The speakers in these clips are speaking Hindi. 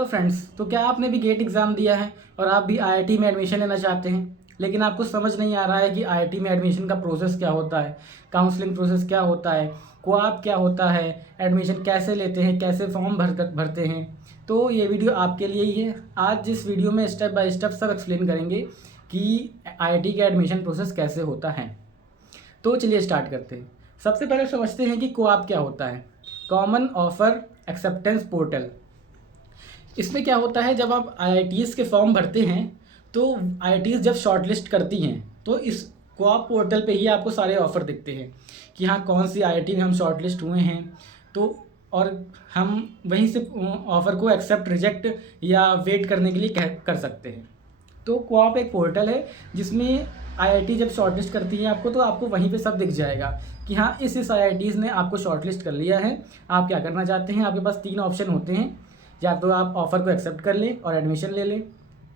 तो फ्रेंड्स, तो क्या आपने भी गेट एग्ज़ाम दिया है और आप भी आईआईटी में एडमिशन लेना चाहते हैं, लेकिन आपको समझ नहीं आ रहा है कि आईआईटी में एडमिशन का प्रोसेस क्या होता है, काउंसलिंग प्रोसेस क्या होता है, क्वाप क्या होता है, एडमिशन कैसे लेते हैं, कैसे फॉर्म भरते हैं। तो ये वीडियो आपके लिए ही है। आज जिस वीडियो में स्टेप बाय स्टेप सब एक्सप्लेन करेंगे कि आईआईटी का एडमिशन प्रोसेस कैसे होता है। तो चलिए स्टार्ट करते हैं। सबसे पहले समझते हैं कि क्वाप क्या होता है, कॉमन ऑफर एक्सेप्टेंस पोर्टल। इसमें क्या होता है, जब आप आईआईटीज़ के फॉर्म भरते हैं तो आईआईटीज़ जब शॉर्टलिस्ट करती हैं तो इस क्वाप पोर्टल पे ही आपको सारे ऑफ़र दिखते हैं कि हाँ कौन सी आईआईटी में हम शॉर्टलिस्ट हुए हैं। तो और हम वहीं से ऑफ़र को एक्सेप्ट रिजेक्ट या वेट करने के लिए कर सकते हैं। तो क्वाप एक पोर्टल है जिसमें आईआईटी जब शॉर्टलिस्ट करती है आपको, तो आपको वहीं पे सब दिख जाएगा कि हाँ इस आईआईटीज़ ने आपको शॉर्टलिस्ट कर लिया है, आप क्या करना चाहते हैं। आपके पास 3 ऑप्शन होते हैं, या तो आप ऑफ़र को एक्सेप्ट कर लें और एडमिशन ले लें,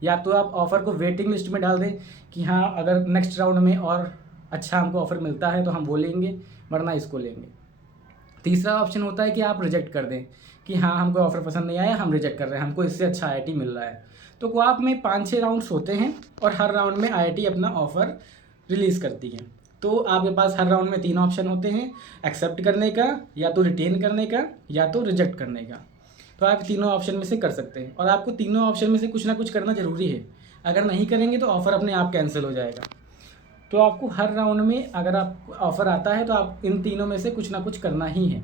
या तो आप ऑफ़र को वेटिंग लिस्ट में डाल दें कि हाँ अगर नेक्स्ट राउंड में और अच्छा हमको ऑफ़र मिलता है तो हम वो लेंगे, वरना इसको लेंगे। तीसरा ऑप्शन होता है कि आप रिजेक्ट कर दें कि हाँ हमको ऑफ़र पसंद नहीं आया, हम रिजेक्ट कर रहे हैं, हमको इससे अच्छा आईआईटी मिल रहा है। तो क्वाप में 5-6 राउंड्स होते हैं और हर राउंड में आईआईटी अपना ऑफ़र रिलीज़ करती है। तो आपके पास हर राउंड में 3 ऑप्शन होते हैं, एक्सेप्ट करने का, या तो रिटेन करने का, या तो रिजेक्ट करने का। तो आप तीनों ऑप्शन में से कर सकते हैं और आपको तीनों ऑप्शन में से कुछ ना कुछ करना ज़रूरी है। अगर नहीं करेंगे तो ऑफ़र अपने आप कैंसिल हो जाएगा। तो आपको हर राउंड में अगर आप ऑफ़र आता है तो आप इन तीनों में से कुछ ना कुछ करना ही है।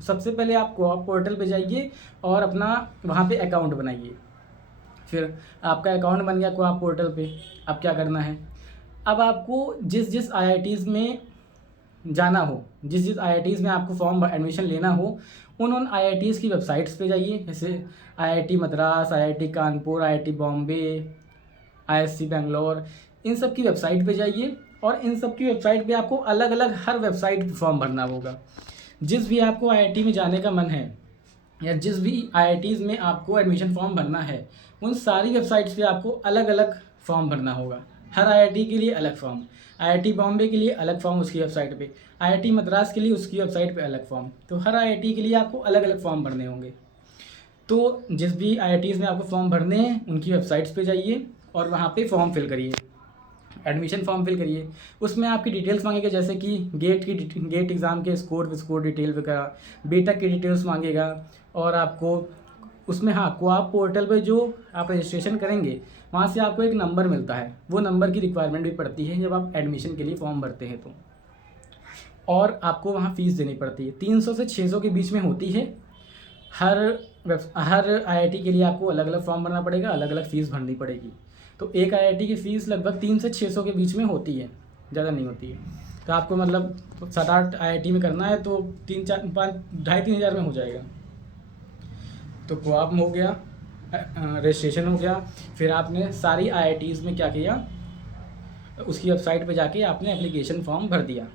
सबसे पहले आप क्वाप पोर्टल पे जाइए और अपना वहाँ पे अकाउंट बनाइए। फिर आपका अकाउंट बन गया क्वाप पोर्टल पे, अब क्या करना है, अब आपको जिस जिस आईआईटीज़ में जाना हो, जिस जिस आईआईटीज़ में आपको फॉर्म एडमिशन लेना हो, उन आईआईटीज़ की वेबसाइट्स पे जाइए। जैसे IIT Madras, IIT Kanpur, IIT Bombay, ISC Bangalore, इन सब की वेबसाइट पे जाइए और इन सब की वेबसाइट पे आपको अलग अलग हर वेबसाइट पे फॉर्म भरना होगा। जिस भी आपको आईआईटी में जाने का मन है या जिस भी आईआईटीज़ में आपको एडमिशन फॉर्म भरना है, उन सारी वेबसाइट्स पे आपको अलग अलग फॉर्म भरना होगा। हर आईआईटी के लिए अलग फॉर्म, आईआईटी बॉम्बे के लिए अलग फॉर्म उसकी वेबसाइट पे, आईआईटी मद्रास के लिए उसकी वेबसाइट पे अलग फॉर्म। तो हर आईआईटी के लिए आपको अलग अलग फॉर्म भरने होंगे। तो जिस भी आईआईटीज़ में आपको फॉर्म भरने हैं उनकी वेबसाइट्स पे जाइए और वहाँ पे फॉर्म फिल करिए, एडमिशन फॉर्म फिल करिए। उसमें आपकी डिटेल्स मांगेगा, जैसे कि गेट एग्ज़ाम के स्कोर डिटेल वगैरह, बेटा की डिटेल्स मांगेगा। और आपको उसमें हाँ क्वाप पोर्टल पे जो आप रजिस्ट्रेशन करेंगे वहाँ से आपको एक नंबर मिलता है, वो नंबर की रिक्वायरमेंट भी पड़ती है जब आप एडमिशन के लिए फॉर्म भरते हैं तो। और आपको वहाँ फ़ीस देनी पड़ती है, 300 से 600 के बीच में होती है। हर आईआईटी के लिए आपको अलग अलग फॉर्म भरना पड़ेगा, अलग अलग फ़ीस भरनी पड़ेगी। तो एक आईआईटी की फ़ीस लगभग 3 से 600 के बीच में होती है, ज़्यादा नहीं होती है। तो आपको मतलब 7-8 आईआईटी में करना है तो 3-4-5 2,500-3,000 में हो जाएगा। तो क्वाप हो गया, रजिस्ट्रेशन हो गया। फिर आपने सारी आईआईटीज़ में क्या किया, उसकी वेबसाइट पे जाके आपने एप्लीकेशन फॉर्म भर दिया।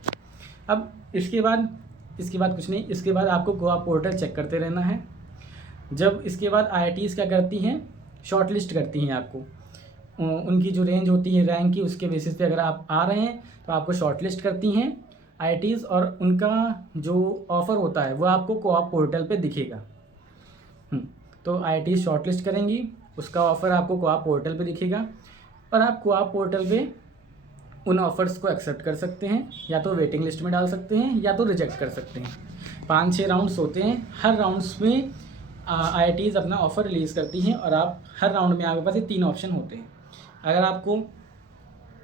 अब इसके बाद कुछ नहीं, इसके बाद आपको क्वाप पोर्टल चेक करते रहना है। जब इसके बाद आईआईटीज़ क्या करती हैं, शॉर्टलिस्ट करती हैं आपको। उनकी जो रेंज होती है रैंक की, उसके बेसिस पे अगर आप आ रहे हैं तो आपको शॉर्टलिस्ट करती हैं आईआईटीज़, और उनका जो ऑफ़र होता है वो आपको क्वाप पोर्टल पे दिखेगा। तो आईआईटीज़ शॉर्टलिस्ट करेंगी, उसका ऑफ़र आपको क्वाप पोर्टल पे दिखेगा और आप क्वाप पोर्टल पे उन ऑफ़र्स को एक्सेप्ट कर सकते हैं, या तो वेटिंग लिस्ट में डाल सकते हैं या तो रिजेक्ट कर सकते हैं। 5-6 राउंड्स होते हैं, हर राउंड्स में आईआईटीज़ अपना ऑफ़र रिलीज़ करती हैं और आप हर राउंड में आपके पास ये 3 ऑप्शन होते हैं। अगर आपको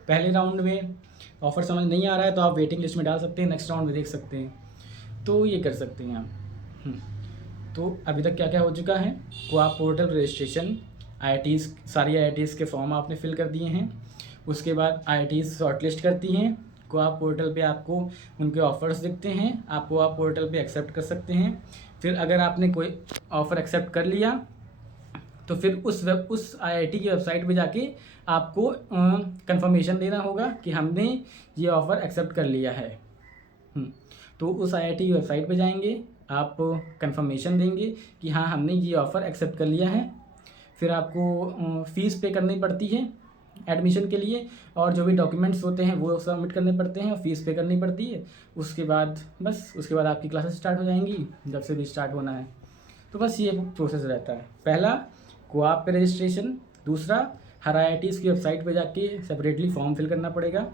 पहले राउंड में ऑफ़र समझ नहीं आ रहा है तो आप वेटिंग लिस्ट में डाल सकते हैं, नेक्स्ट राउंड में देख सकते हैं। तो ये कर सकते हैं आप। तो अभी तक क्या क्या हो चुका है, क्वाप पोर्टल रजिस्ट्रेशन, आईआईटीज़, सारी आईआईटीज़ के फॉर्म आपने फिल कर दिए हैं। उसके बाद आईआईटीज़ शॉर्टलिस्ट करती हैं, क्वाप पोर्टल पे आपको उनके ऑफ़र्स दिखते हैं, आप क्वाप पोर्टल पे एक्सेप्ट कर सकते हैं। फिर अगर आपने कोई ऑफ़र एक्सेप्ट कर लिया तो फिर उस आईआईटी की वेबसाइट पे जाके आपको कंफर्मेशन देना होगा कि हमने ये ऑफ़र एक्सेप्ट कर लिया है। तो उस आईआईटी की वेबसाइट पे जाएंगे, आप कंफर्मेशन देंगे कि हाँ हमने ये ऑफ़र एक्सेप्ट कर लिया है। फिर आपको फ़ीस पे करनी पड़ती है एडमिशन के लिए, और जो भी डॉक्यूमेंट्स होते हैं वो सबमिट करने पड़ते हैं और फ़ीस पे करनी पड़ती है। उसके बाद उसके बाद आपकी क्लासेस स्टार्ट हो जाएंगी, जब से भी स्टार्ट होना है। तो बस ये प्रोसेस रहता है। पहला क्वाप पे रजिस्ट्रेशन, दूसरा हर IITs की वेबसाइट पे जाके सेपरेटली फॉर्म फिल करना पड़ेगा,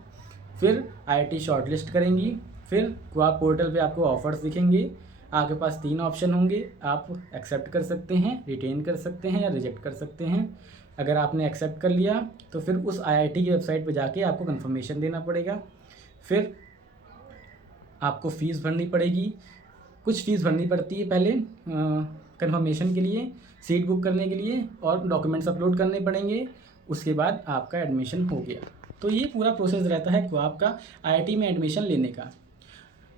फिर IIT शॉर्टलिस्ट करेंगी, फिर क्वाप पोर्टल पे आपको ऑफर्स दिखेंगे, आपके पास 3 ऑप्शन होंगे, आप एक्सेप्ट कर सकते हैं, रिटेन कर सकते हैं या रिजेक्ट कर सकते हैं। अगर आपने एक्सेप्ट कर लिया तो फिर उस IIT की वेबसाइट पे जाके आपको कंफर्मेशन देना पड़ेगा, फिर आपको फ़ीस भरनी पड़ेगी, कुछ फ़ीस भरनी पड़ती है पहले कंफर्मेशन के लिए, सीट बुक करने के लिए, और डॉक्यूमेंट्स अपलोड करने पड़ेंगे, उसके बाद आपका एडमिशन हो गया। तो ये पूरा प्रोसेस रहता है क्वाप का IIT में एडमिशन लेने का।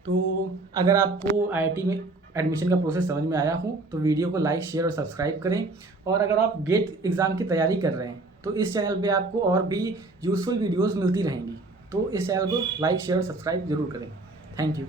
तो अगर आपको IIT में एडमिशन का प्रोसेस समझ में आया हो तो वीडियो को लाइक, शेयर और सब्सक्राइब करें। और अगर आप गेट एग्ज़ाम की तैयारी कर रहे हैं तो इस चैनल पे आपको और भी यूज़फुल वीडियोस मिलती रहेंगी, तो इस चैनल को लाइक, शेयर और सब्सक्राइब ज़रूर करें। Thank you.